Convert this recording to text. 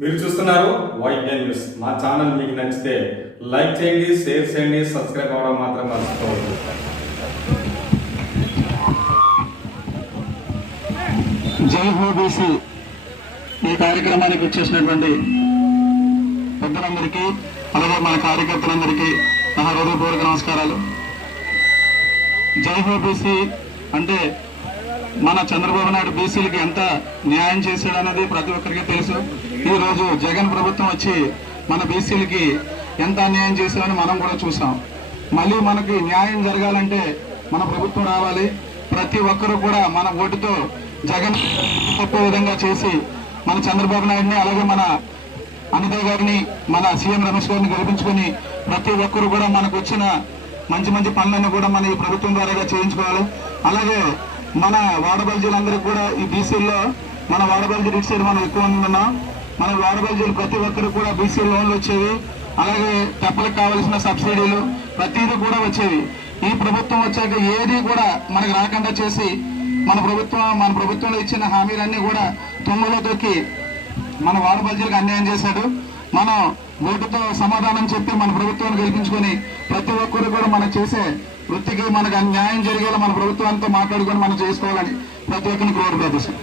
మీరు చూస్తున్నారు white news మా ఛానల్ మీకు నచ్చితే లైక్ చేయండి షేర్ చేయండి సబ్స్క్రైబ్ అవ్వడం మాత్రం మర్చిపోవద్దు. జై హోబీసీ ఈ కార్యక్రమానికి వచ్చేసినటువంటి పెద్దలందరికీ అలాగే మన కార్యకర్తలందరికీ నా హృదయపూర్వక నమస్కారాలు. జై హోబీసీ అంటే మన చంద్రబాబు నాయుడు బీసీలకి ఎంత న్యాయం చేశాడనేది ప్రతి ఒక్కరికి తెలుసు. ఈ రోజు జగన్ ప్రభుత్వం వచ్చి మన బీసీలకి ఎంత అన్యాయం చేశామని మనం కూడా చూసాం. మళ్ళీ మనకి న్యాయం జరగాలంటే మన ప్రభుత్వం రావాలి. ప్రతి ఒక్కరూ కూడా మన ఓటుతో జగన్ తప్ప విధంగా చేసి మన చంద్రబాబు నాయుడిని అలాగే మన అనిత గారిని మన సీఎం రమేష్ గారిని గెలిపించుకొని ప్రతి ఒక్కరు కూడా మనకు వచ్చిన మంచి మంచి పనులన్నీ కూడా మన ఈ ప్రభుత్వం ద్వారా చేయించుకోవాలి. అలాగే మన వాడబల్జీలందరికీ కూడా ఈ బీసీల్లో మన వాడబల్జీ ఇటు సైడ్ మనం ఎక్కువ ఉన్నాం. మన వాడబల్జీలు ప్రతి ఒక్కరు కూడా బీసీ లోన్లు వచ్చేవి. అలాగే తెప్పలకు కావలసిన సబ్సిడీలు ప్రతిదీ కూడా వచ్చేవి. ఈ ప్రభుత్వం వచ్చాక ఏది కూడా మనకు రాకుండా చేసి మన ప్రభుత్వం మన ప్రభుత్వంలో ఇచ్చిన హామీలన్నీ కూడా తుమ్మలో తొక్కి మన వాడబల్జీలకు అన్యాయం చేశాడు. మనం ఓటుతో సమాధానం చెప్పి మన ప్రభుత్వాన్ని గెలిపించుకొని ప్రతి ఒక్కరు కూడా మనం చేసే వృత్తికి మనకు అన్యాయం జరిగేలా మన ప్రభుత్వాలతో మాట్లాడుకొని మనం చేసుకోవాలని ప్రతి ఒక్కరిని కోరు ప్రదర్శన